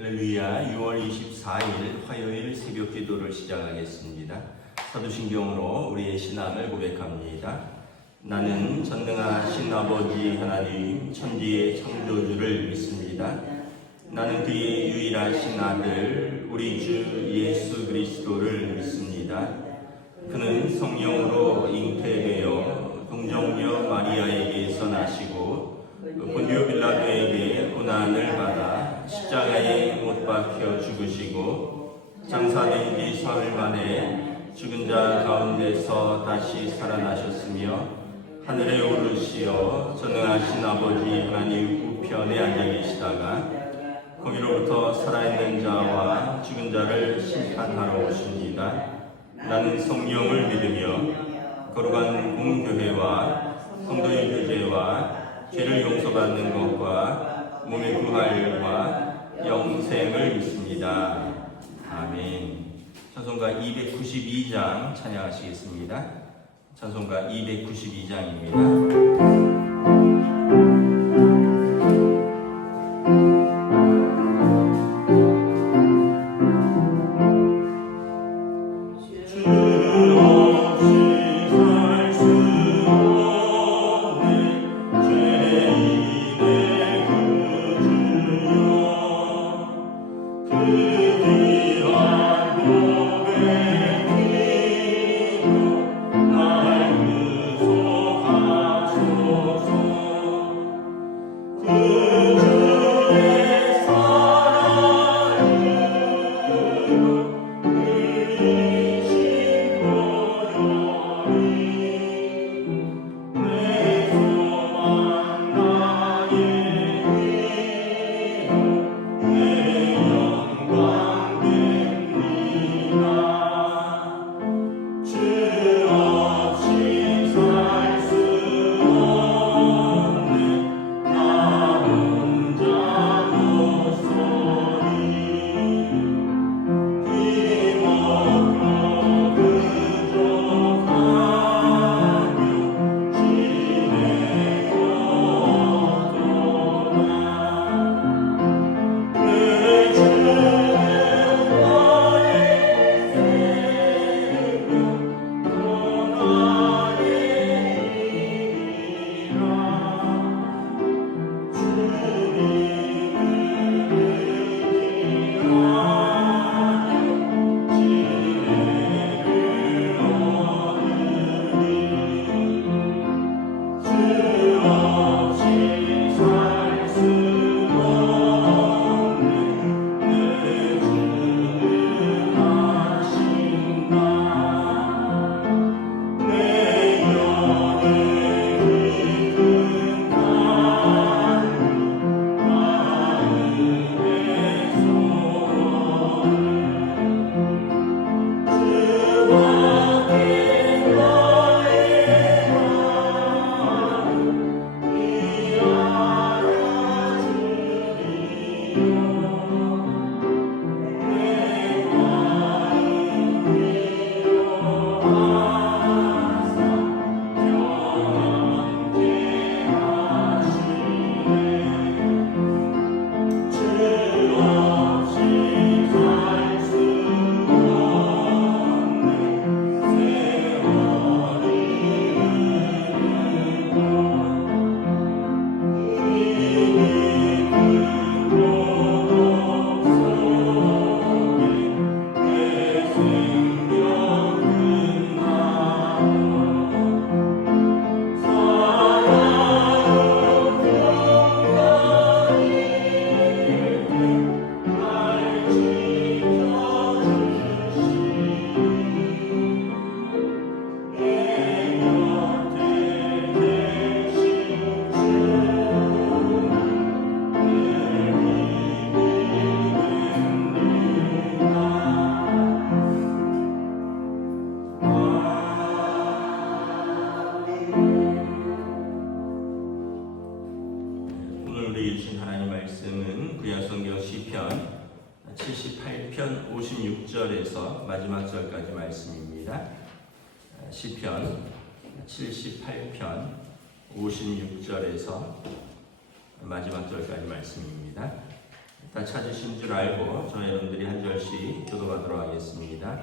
할렐루야. 6월 24일 화요일 새벽 기도를 시작하겠습니다. 사도신경으로 우리의 신앙을 고백합니다. 나는 전능하신 아버지 하나님 천지의 창조주를 믿습니다. 나는 그의 유일하신 아들 우리 주 예수 그리스도를 믿습니다. 그는 성령으로 잉태되어 동정녀 마리아에게서 나시고 본디오 빌라도에게 고난을 받아 십자가에 못 박혀 죽으시고 장사된 지 사흘 만에 죽은 자 가운데서 다시 살아나셨으며 하늘에 오르시어 전능하신 아버지 하나님 우편에 앉아 계시다가 거기로부터 살아있는 자와 죽은 자를 심판하러 오십니다. 나는 성령을 믿으며 거룩한 공교회와 성도의 교제와 죄를 용서받는 것과 몸의 부활과 영생을 믿습니다. 아멘. 찬송가 292장 찬양하시겠습니다. 찬송가 292장입니다. 시편 78편 56절에서 마지막 절까지 말씀입니다. 시편 78편 56절에서 마지막 절까지 말씀입니다. 다 찾으신 줄 알고 저희 여러분들이 한 절씩 교도하도록 하겠습니다.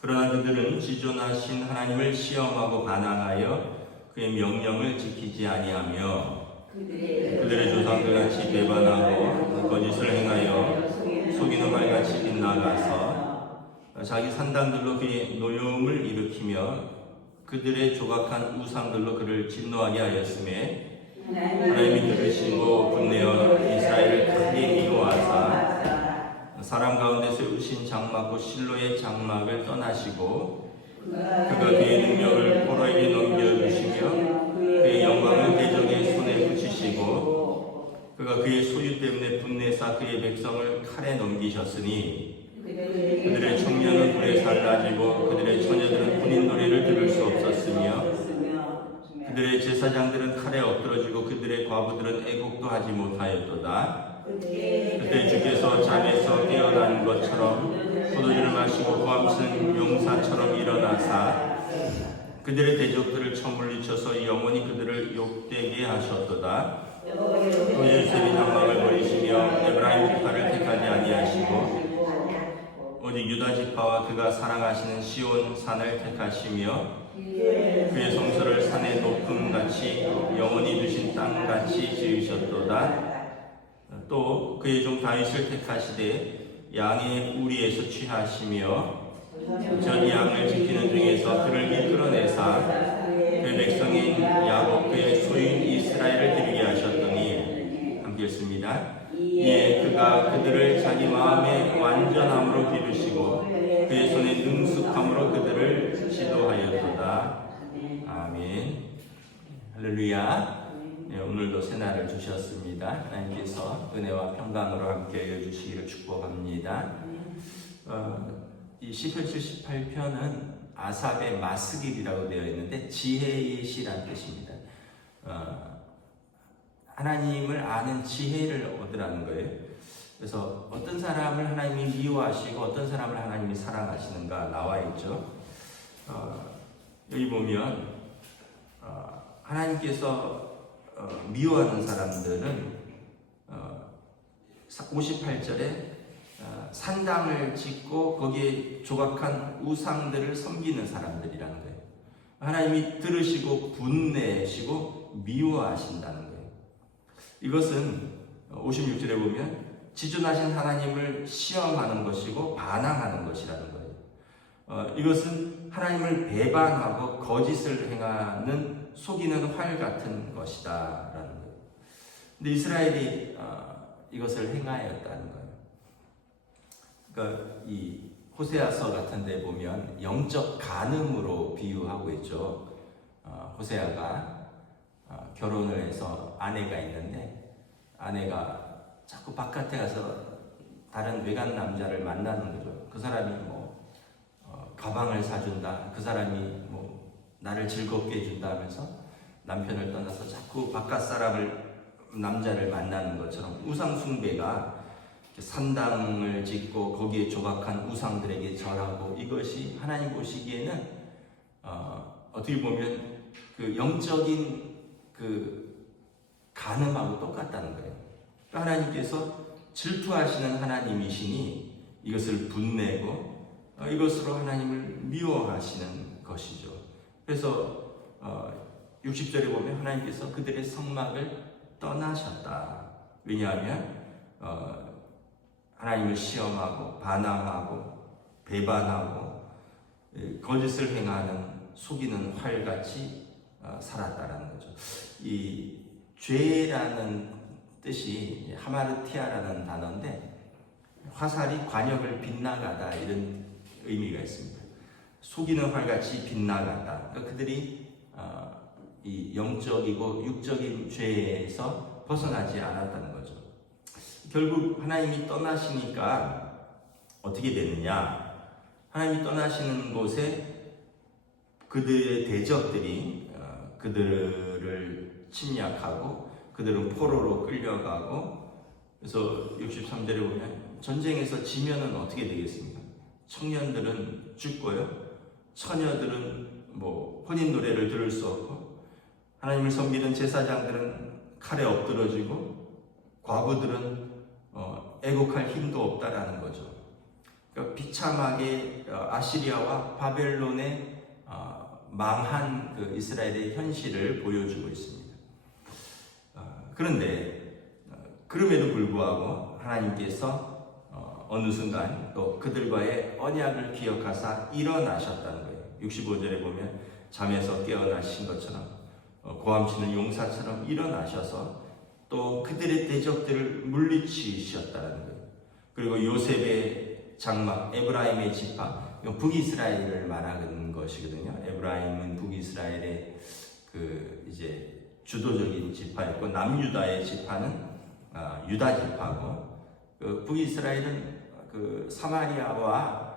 그러나 그들은 지존하신 하나님을 시험하고 반항하여 그의 명령을 지키지 아니하며 그들의 조상들 같이 배반하고 거짓을 행하여 속이는 말같이 빗나가서 자기 산당들로 그의 노여움을 일으키며 그들의 조각한 우상들로 그를 진노하게 하였음에 하나님이 들으시고 분내어 이스라엘을 크게 미워하사 사람 가운데 세우신 장막 곧 실로의 장막을 떠나시고 그가 그의 능력을 포로에게 넘겨주시며 그의 영광을 대적의 손에 붙이시고 그가 그의 소유 때문에 분내사 그의 백성을 칼에 넘기셨으니 그들의 청년은 불에 살라지고 그들의 처녀들은 혼인 노래를 들을 수 없었으며 그들의 제사장들은 칼에 엎드러지고 그들의 과부들은 애곡도 하지 못하였도다. 그때 주께서 잠에서 깨어난 것처럼 포도주를 마시고 고함치는 용사처럼 일어나사 그들의 대적들을 쳐 물리쳐서 영원히 그들을 욕되게 하셨도다. 또 예루살렘 장막을 버리시며 에브라임 지파를 택하지 아니하시고 오직 유다 지파와 그가 사랑하시는 시온 산을 택하시며 그의 성소를 산의 높음같이 영원히 두신 땅같이 지으셨도다. 또 그의 종 다윗을 택하시되 양의 우리에서 취하시며 전 양을 지키는 중에서 그를 이끌어내사 그 백성인 야곱 그의 소유인 이스라엘을 기르게 하셨더니 함께 읽습니다. 이에 그가 그들을 자기 마음의 완전함으로 기르시고 그의 손의 능숙함으로 그들을 지도하였도다. 아멘. 할렐루야. 네, 오늘도 새날을 주셨습니다. 하나님께서 은혜와 평강으로 함께 해주시기를 축복합니다. 이 시편 78편은 아삽의 마스길이라고 되어 있는데 지혜의 시란 뜻입니다. 하나님을 아는 지혜를 얻으라는 거예요. 그래서 어떤 사람을 하나님이 미워하시고 어떤 사람을 하나님이 사랑하시는가 나와 있죠. 여기 보면 하나님께서 미워하는 사람들은 58절에 산당을 짓고 거기에 조각한 우상들을 섬기는 사람들이라는 거예요. 하나님이 들으시고 분내시고 미워하신다는 거예요. 이것은 56절에 보면 지존하신 하나님을 시험하는 것이고 반항하는 것이라는 거예요. 이것은 하나님을 배반하고 거짓을 행하는 속이는 활 같은 것이다 라는 거예요. 근데 이스라엘이 이것을 행하였다는 거예요. 그러니까 이 호세아서 같은 데 보면 영적 간음으로 비유하고 있죠. 호세아가 결혼을 해서 아내가 있는데 아내가 자꾸 바깥에 가서 다른 외간 남자를 만나는 거죠. 그 사람이 가방을 사준다. 그 사람이 나를 즐겁게 해준다 하면서 남편을 떠나서 자꾸 바깥 남자를 만나는 것처럼 우상숭배가 산당을 짓고 거기에 조각한 우상들에게 절하고 이것이 하나님 보시기에는 어떻게 보면 그 영적인 그 간음하고 똑같다는 거예요. 하나님께서 질투하시는 하나님이시니 이것을 분내고 이것으로 하나님을 미워하시는 것이죠. 그래서 60절에 보면 하나님께서 그들의 성막을 떠나셨다. 왜냐하면 하나님을 시험하고 반항하고 배반하고 거짓을 행하는 속이는 활같이 살았다라는 거죠. 이 죄라는 뜻이 하마르티아라는 단어인데 화살이 관역을 빗나가다 이런 의미가 있습니다. 속이는 활같이 빗나가다. 그러니까 그들이 이 영적이고 육적인 죄에서 벗어나지 않았다는 거죠. 결국 하나님이 떠나시니까 어떻게 되느냐? 하나님이 떠나시는 곳에 그들의 대적들이 그들을 침략하고 그들은 포로로 끌려가고 그래서 63절에 보면 전쟁에서 지면은 어떻게 되겠습니까? 청년들은 죽고요. 처녀들은 혼인 노래를 들을 수 없고 하나님을 섬기는 제사장들은 칼에 엎드러지고 과부들은 애국할 힘도 없다라는 거죠. 그러니까 비참하게 아시리아와 바벨론의 망한 그 이스라엘의 현실을 보여주고 있습니다. 그런데 그럼에도 불구하고 하나님께서 어느 순간 또 그들과의 언약을 기억하사 일어나셨다는 거예요. 65절에 보면 잠에서 깨어나신 것처럼 고함치는 용사처럼 일어나셔서 또 그들의 대적들을 물리치셨다는 거예요. 그리고 요셉의 장막 에브라임의 지파, 북이스라엘을 말하는 것이거든요. 에브라임은 북이스라엘의 그 이제 주도적인 지파였고 남유다의 지파는 유다 지파고, 그 북이스라엘은 그 사마리아와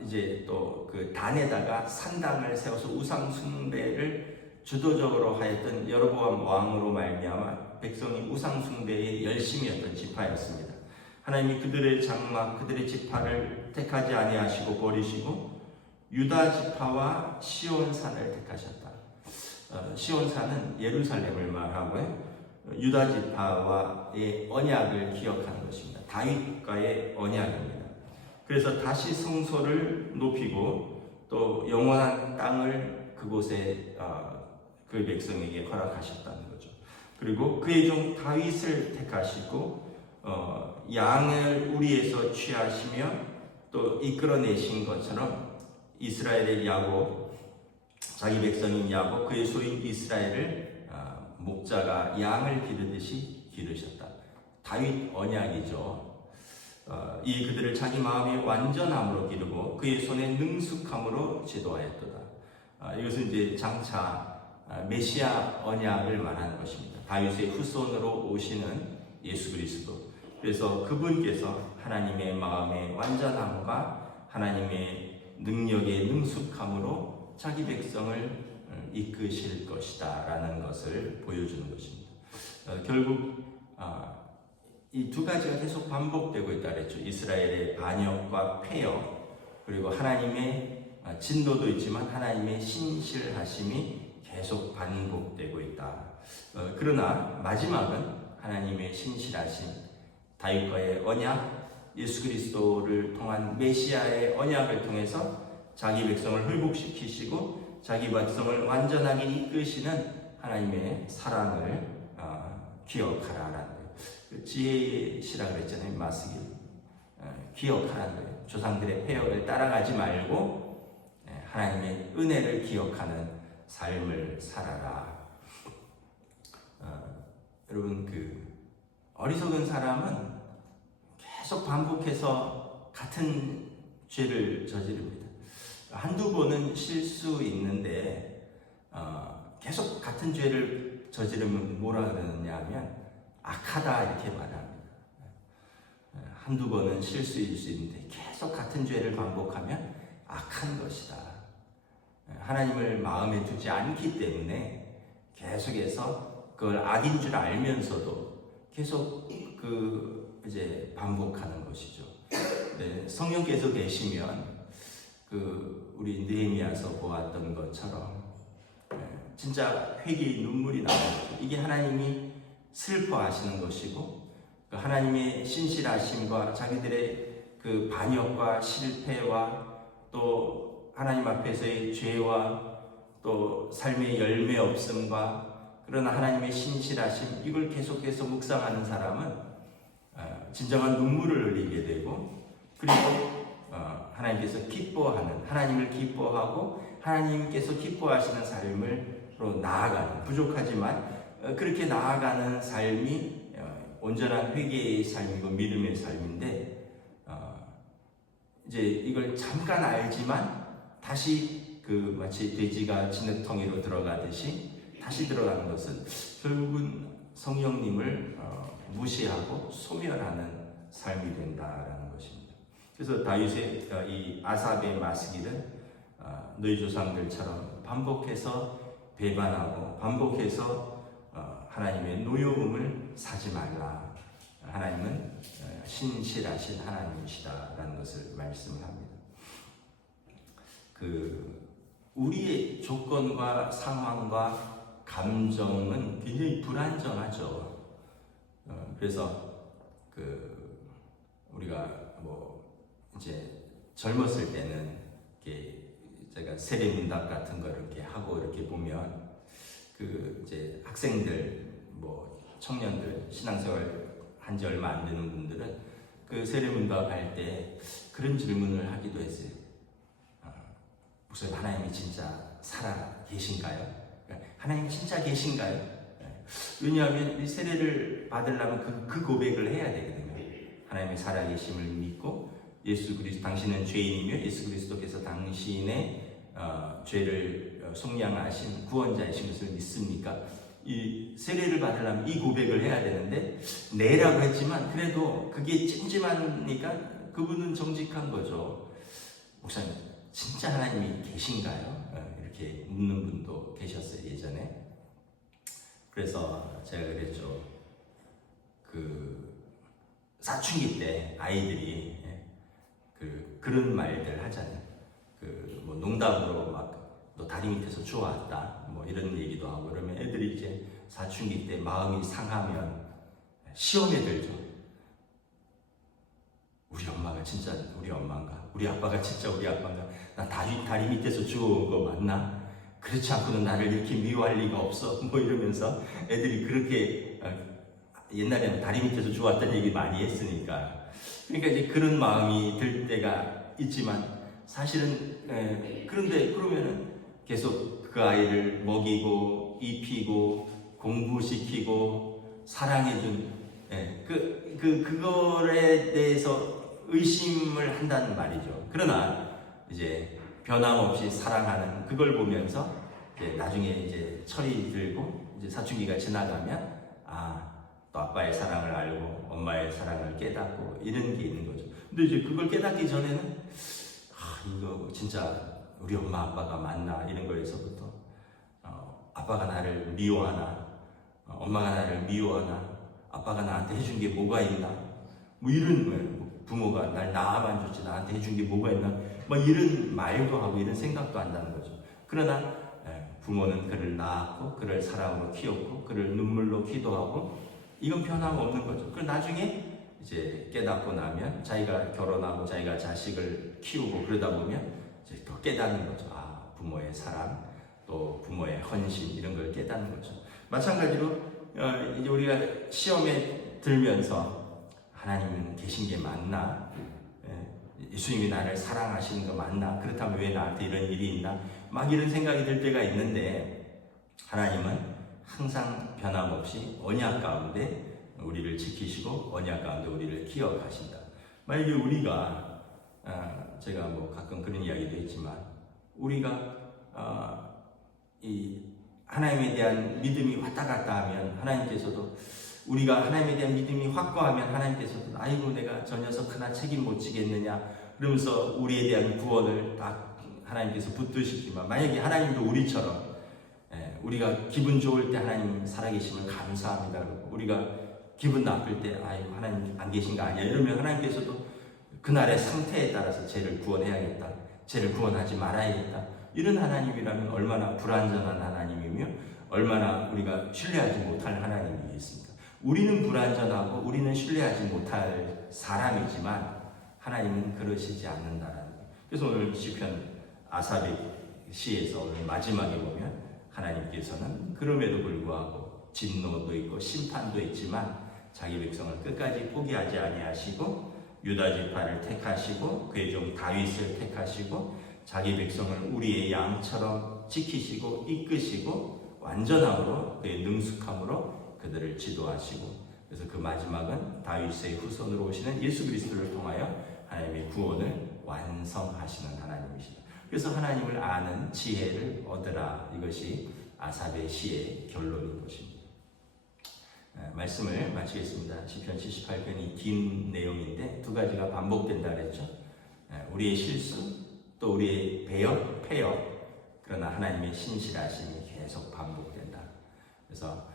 이제 또 그 단에다가 산당을 세워서 우상 숭배를 주도적으로 하였던 여로보암 왕으로 말미암아 백성이 우상 숭배에 열심이었던 지파였습니다. 하나님이 그들의 장막, 그들의 지파를 택하지 아니하시고 버리시고 유다 지파와 시온산을 택하셨다. 시온산은 예루살렘을 말하고요. 유다 지파와의 언약을 기억하는 것입니다. 다윗과의 언약입니다. 그래서 다시 성소를 높이고 또 영원한 땅을 그곳에 그 백성에게 허락하셨다는 거죠. 그리고 그의 종 다윗을 택하시고 양을 우리에서 취하시며 또 이끌어내신 것처럼 이스라엘의 야곱, 자기 백성인 야곱, 그의 소인 이스라엘을 목자가 양을 기르듯이 기르셨다. 다윗 언약이죠. 이 그들을 자기 마음의 완전함으로 기르고 그의 손의 능숙함으로 지도하였도다. 이것은 이제 장차 메시아 언약을 말하는 것입니다. 다윗의 후손으로 오시는 예수 그리스도. 그래서 그분께서 하나님의 마음의 완전함과 하나님의 능력의 능숙함으로 자기 백성을 이끄실 것이다 라는 것을 보여주는 것입니다. 결국 이 두 가지가 계속 반복되고 있다 그랬죠. 이스라엘의 반역과 폐역, 그리고 하나님의 진노도 있지만 하나님의 신실하심이 계속 반복되고 있다. 그러나 마지막은 하나님의 신실하심, 다윗과의 언약, 예수 그리스도를 통한 메시아의 언약을 통해서 자기 백성을 회복시키시고 자기 백성을 완전하게 이끄시는 하나님의 사랑을 기억하라라는 거예요. 지혜의 시라 그랬잖아요. 마스길. 기억하라는 거예요. 조상들의 폐역을 따라가지 말고 하나님의 은혜를 기억하는 삶을 살아라. 여러분, 그 어리석은 사람은 계속 반복해서 같은 죄를 저지릅니다. 한두 번은 실수 있는데 계속 같은 죄를 저지르면 뭐라 그러느냐 하면 악하다 이렇게 말합니다. 한두 번은 실수일 수 있는데 계속 같은 죄를 반복하면 악한 것이다. 하나님을 마음에 두지 않기 때문에 계속해서 그걸 악인 줄 알면서도 계속 이제 반복하는 것이죠. 네, 성령께서 계시면 우리 느헤미야서 보았던 것처럼 진짜 회개의 눈물이 나오죠. 이게 하나님이 슬퍼하시는 것이고 하나님의 신실하심과 자기들의 그 반역과 실패와 또 하나님 앞에서의 죄와 또 삶의 열매 없음과 그러나 하나님의 신실하심, 이걸 계속해서 묵상하는 사람은 진정한 눈물을 흘리게 되고, 그리고 하나님께서 기뻐하는, 하나님을 기뻐하고 하나님께서 기뻐하시는 삶으로 나아가는, 부족하지만 그렇게 나아가는 삶이 온전한 회개의 삶이고 믿음의 삶인데, 이제 이걸 잠깐 알지만 다시 마치 돼지가 진흙덩이로 들어가듯이 다시 들어가는 것은 결국은 성령님을 무시하고 소멸하는 삶이 된다라는 것입니다. 그래서 다윗의 이 아삽의 마스길은 너희 조상들처럼 반복해서 배반하고 반복해서 하나님의 노여움을 사지 말라. 하나님은 신실하신 하나님이시다라는 것을 말씀을 합니다. 우리의 조건과 상황과 감정은 굉장히 불안정하죠. 그래서 우리가 뭐 이제 젊었을 때는 이렇게 제가 세례문답 같은 거를 이렇게 하고 이렇게 보면 그 이제 학생들 뭐 청년들 신앙생활 한 지 얼마 안 되는 분들은 그 세례문답 할 때 그런 질문을 하기도 했어요. 목사님, 하나님이 진짜 살아 계신가요? 하나님 진짜 계신가요? 왜냐하면 이 세례를 받으려면 그 고백을 해야 되거든요. 하나님의 살아계심을 믿고 예수 그리스도, 당신은 죄인이며 예수 그리스도께서 당신의 죄를 속량하신 구원자이신 것을 믿습니까? 이 세례를 받으려면 이 고백을 해야 되는데 네라고 했지만 그래도 그게 찜찜하니까 그분은 정직한 거죠. 목사님, 진짜 하나님이 계신가요? 이렇게 묻는 분도 계셨어요, 예전에. 그래서 제가 그랬죠. 그 사춘기 때 아이들이 그런 말들 하잖아요. 그 뭐 농담으로 막 너 다리 밑에서 주워왔다 뭐 이런 얘기도 하고, 그러면 애들이 이제 사춘기 때 마음이 상하면 시험에 들죠. 우리 엄마가 진짜 우리 엄마인가? 우리 아빠가 진짜 우리 아빠인가? 나 다리 밑에서 주워온 거 맞나? 그렇지 않고는 나를 이렇게 미워할 리가 없어 뭐 이러면서 애들이 그렇게 옛날에는 다리 밑에서 주워왔다는 얘기 많이 했으니까, 그러니까 이제 그런 마음이 들 때가 있지만 사실은 그런데 그러면은 계속 그 아이를 먹이고 입히고 공부시키고 사랑해준 그거에 대해서 의심을 한다는 말이죠. 그러나 이제 변함없이 사랑하는 그걸 보면서 이제 나중에 이제 철이 들고 이제 사춘기가 지나가면 또 아빠의 사랑을 알고 엄마의 사랑을 깨닫고 이런 게 있는 거죠. 근데 이제 그걸 깨닫기 전에는 이거 진짜 우리 엄마 아빠가 맞나 이런 거에서부터 아빠가 나를 미워하나, 엄마가 나를 미워하나, 아빠가 나한테 해준 게 뭐가 있나, 뭐 이런 부모가 날 낳아만 줬지 나한테 해준 게 뭐가 있나, 뭐 이런 말도 하고 이런 생각도 한다는 거죠. 그러나 부모는 그를 낳았고 그를 사랑으로 키웠고 그를 눈물로 기도하고 이건 변함없는 거죠. 그 나중에 이제 깨닫고 나면 자기가 결혼하고 자기가 자식을 키우고 그러다 보면 이제 더 깨닫는 거죠. 부모의 사랑, 또 부모의 헌신 이런 걸 깨닫는 거죠. 마찬가지로 이제 우리가 시험에 들면서 하나님은 계신 게 맞나? 예수님이 나를 사랑하시는 거 맞나? 그렇다면 왜 나한테 이런 일이 있나? 막 이런 생각이 들 때가 있는데 하나님은 항상 변함없이 언약 가운데 우리를 지키시고 언약 가운데 우리를 기억하신다. 만약에 우리가 제가 뭐 가끔 그런 이야기도 했지만 우리가 이 하나님에 대한 믿음이 왔다 갔다 하면 하나님께서도, 우리가 하나님에 대한 믿음이 확고하면 하나님께서도 아이고 내가 저 녀석 하나 책임 못 지겠느냐 그러면서 우리에 대한 구원을 딱 하나님께서 붙드시지만, 만약에 하나님도 우리처럼 우리가 기분 좋을 때 하나님 살아계심을 감사합니다 그러고 우리가 기분 나쁠 때 아이고 하나님 안 계신 거 아니야 이러면 하나님께서도 그날의 상태에 따라서 쟤를 구원해야겠다, 쟤를 구원하지 말아야겠다, 이런 하나님이라면 얼마나 불완전한 하나님이며 얼마나 우리가 신뢰하지 못할 하나님이겠습니까? 우리는 불완전하고 우리는 신뢰하지 못할 사람이지만 하나님은 그러시지 않는다라는 거예요. 그래서 오늘 시편 아삽의 시에서 오늘 마지막에 보면 하나님께서는 그럼에도 불구하고 진노도 있고 심판도 있지만 자기 백성을 끝까지 포기하지 아니하시고 유다 지파를 택하시고 그의 종 다윗을 택하시고 자기 백성을 우리의 양처럼 지키시고 이끄시고 완전함으로 그의 능숙함으로 그들을 지도하시고, 그래서 그 마지막은 다윗의 후손으로 오시는 예수 그리스도를 통하여 하나님의 구원을 완성하시는 하나님이시다. 그래서 하나님을 아는 지혜를 얻으라, 이것이 아삽의 시의 결론인 것입니다. 말씀을 마치겠습니다. 시편 78편이 긴 내용인데 두 가지가 반복된다 그랬죠. 우리의 실수, 또 우리의 폐역, 그러나 하나님의 신실하심이 계속 반복된다. 그래서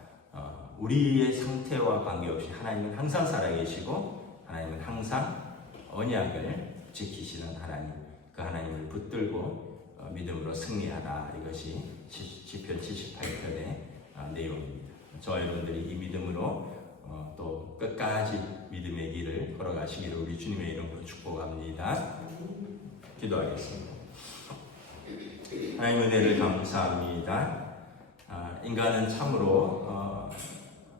우리의 상태와 관계없이 하나님은 항상 살아계시고 하나님은 항상 언약을 지키시는 하나님, 그 하나님을 붙들고 믿음으로 승리하라, 이것이 시편 78편의 내용입니다. 저와 여러분들이 이 믿음으로 또 끝까지 믿음의 길을 걸어가시기를 우리 주님의 이름으로 축복합니다. 기도하겠습니다. 하나님 은혜를 감사합니다. 인간은 참으로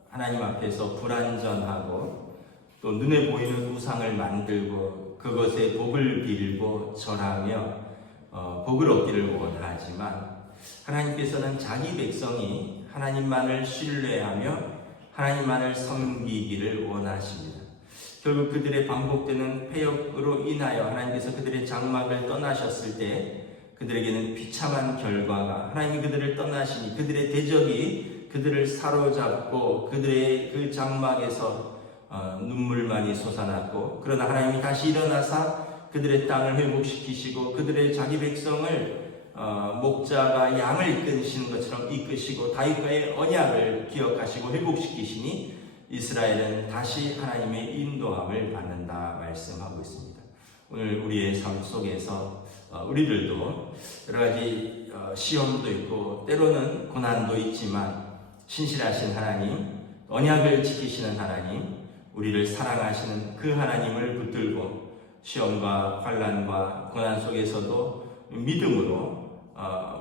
하나님 앞에서 불완전하고 또 눈에 보이는 우상을 만들고 그것에 복을 빌고 절하며 복을 얻기를 원하지만 하나님께서는 자기 백성이 하나님만을 신뢰하며 하나님만을 섬기기를 원하십니다. 결국 그들의 반복되는 패역으로 인하여 하나님께서 그들의 장막을 떠나셨을 때 그들에게는 비참한 결과가, 하나님이 그들을 떠나시니 그들의 대적이 그들을 사로잡고 그들의 그 장막에서 눈물만이 솟아났고, 그러나 하나님이 다시 일어나사 그들의 땅을 회복시키시고 그들의 자기 백성을 목자가 양을 이끄시는 것처럼 이끄시고 다윗과의 언약을 기억하시고 회복시키시니 이스라엘은 다시 하나님의 인도함을 받는다 말씀하고 있습니다. 오늘 우리의 삶 속에서 우리들도 여러 가지 시험도 있고 때로는 고난도 있지만 신실하신 하나님, 언약을 지키시는 하나님, 우리를 사랑하시는 그 하나님을 붙들고 시험과 환난과 고난 속에서도 믿음으로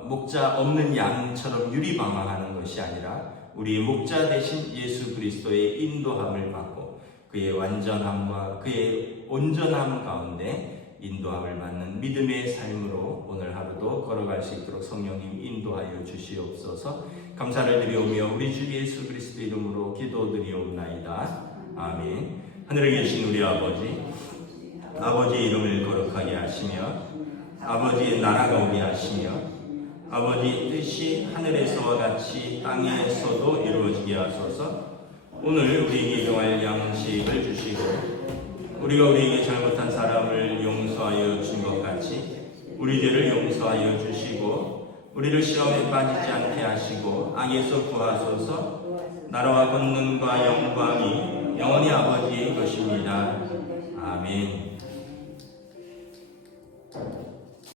목자 없는 양처럼 유리방황하는 것이 아니라 우리의 목자 되신 예수 그리스도의 인도함을 받고 그의 완전함과 그의 온전함 가운데 인도함을 받는 믿음의 삶으로 오늘 하루도 걸어갈 수 있도록 성령님 인도하여 주시옵소서. 감사를 드리오며 우리 주 예수 그리스도 이름으로 기도드리옵나이다. 아멘. 하늘에 계신 우리 아버지의 이름을 거룩하게 하시며 아버지의 나라가 오게 하시며 아버지 뜻이 하늘에서와 같이 땅에서도 이루어지게 하소서. 오늘 우리에게 일용할 양식을 주시고 우리가 우리에게 잘못한 사람을 용서하여 준 것 같이 우리 죄를 용서하여 주시고 우리를 시험에 빠지지 않게 하시고 악에서 구하소서. 나라와 권능과 영광이 영원히 아버지의 것입니다. 아멘.